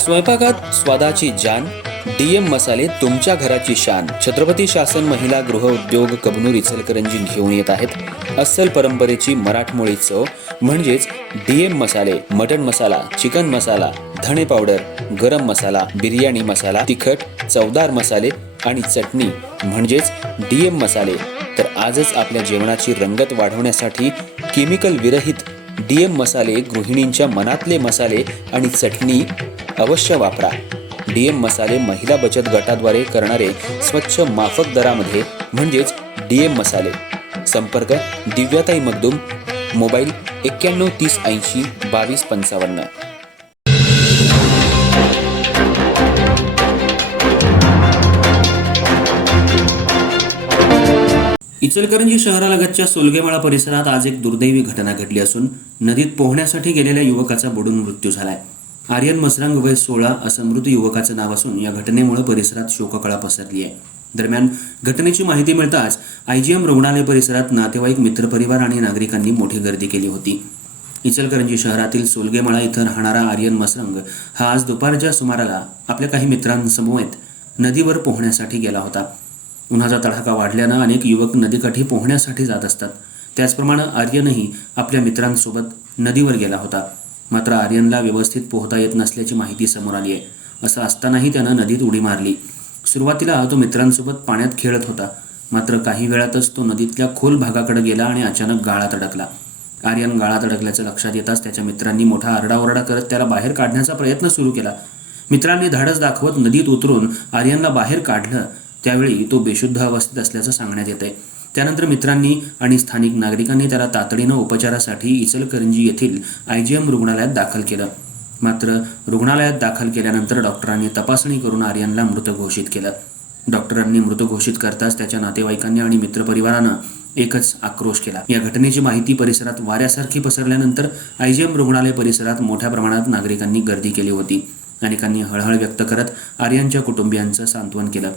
स्वयंपाकात स्वादाची जान, डीएम मसाले तुमच्या घराची शान. छत्रपती शासन महिला गृह उद्योग कबनूर इचलकरंजी घेऊन येत आहेत अस्सल परंपरेची मराठमोळी चव म्हणजेच डीएम मसाले. मटन मसाला, चिकन मसाला, धणे पावडर, गरम मसाला, बिर्याणी मसाला, तिखट चवदार मसाले आणि चटणी म्हणजेच डीएम मसाले. तर आजच आपल्या जेवणाची रंगत वाढवण्यासाठी केमिकल विरहित डीएम मसाले, गृहिणींच्या मनातले मसाले आणि चटणी अवश्य वापरा. डीएम मसाले महिला बचत गटाद्वारे करणारे स्वच्छ माफक दरामध्ये म्हणजेच डीएम मसाले. संपर्क दिव्याताई मगदूम, मोबाईल 91 30 80 22 55. इचलकरंजी शहरालगतच्या सोलगेमाळा परिसरात आज एक दुर्दैवी घटना घडली असून नदीत पोहण्यासाठी गेलेल्या युवकाचा बुडून मृत्यू झालाय. आर्यन मसरांग वय 16 असं मृत युवकाचं नाव असून या घटनेमुळे परिसरात शोककळा पसरली आहे. दरम्यान घटनेची माहिती मिळताच आयजीएम रुग्णालय परिसरात नातेवाईक, मित्रपरिवार आणि नागरिकांनी मोठी गर्दी केली होती. इचलकरंजी शहरातील सोलगेमाळा इथं राहणारा आर्यन मसरंग हा आज दुपारच्या सुमाराला आपल्या काही मित्रांसमवेत नदीवर पोहण्यासाठी गेला होता. उन्हाचा तडाखा वाढल्यानं अनेक युवक नदीकाठी पोहण्यासाठी जात असतात. त्याचप्रमाणे आर्यनही आपल्या मित्रांसोबत नदीवर गेला होता. मात्र आर्यनला व्यवस्थित पोहता येत नसल्याची माहिती समोर आली आहे. असं असतानाही त्यानं नदीत उडी मारली. सुरुवातीला तो मित्रांसोबत पाण्यात खेळत होता, मात्र काही वेळातच तो नदीतल्या खोल भागाकडे गेला आणि अचानक गाळात अडकला. आर्यन गाळात अडकल्याचं लक्षात येताच त्याच्या मित्रांनी मोठा आरडाओरडा करत त्याला बाहेर काढण्याचा प्रयत्न सुरू केला. मित्रांनी धाडस दाखवत नदीत उतरून आर्यनला बाहेर काढलं. त्यावेळी तो बेशुद्ध अवस्थेत असल्याचं सांगण्यात येतंय. त्यानंतर मित्रांनी आणि स्थानिक नागरिकांनी त्याला तातडीनं उपचारासाठी इचलकरंजी येथील आयजीएम रुग्णालयात दाखल केलं. मात्र रुग्णालयात दाखल केल्यानंतर डॉक्टरांनी तपासणी करून आर्यनला मृत घोषित केलं. डॉक्टरांनी मृत घोषित करताच त्याच्या नातेवाईकांनी आणि मित्रपरिवारानं एकच आक्रोश केला. या घटनेची माहिती परिसरात वाऱ्यासारखी पसरल्यानंतर आयजीएम रुग्णालय परिसरात मोठ्या प्रमाणात नागरिकांनी गर्दी केली होती. अनेकांनी हळहळ व्यक्त करत आर्यनच्या कुटुंबियांचं सांत्वन केलं.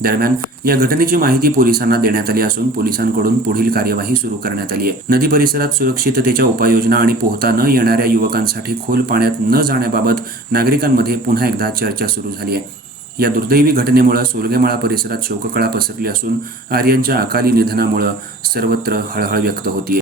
दरम्यान या घटनेची माहिती पोलिसांना देण्यात आली असून पोलिसांकडून पुढील कार्यवाही सुरू करण्यात आली आहे. नदी परिसरात सुरक्षिततेच्या उपाययोजना आणि पोहता न येणाऱ्या युवकांसाठी खोल पाण्यात न जाण्याबाबत नागरिकांमध्ये पुन्हा एकदा चर्चा सुरू झाली आहे. या दुर्दैवी घटनेमुळे सोलगेमाळा परिसरात शोककळा पसरली असून आर्यनच्या अकाली निधनामुळे सर्वत्र हळहळ व्यक्त होतीये.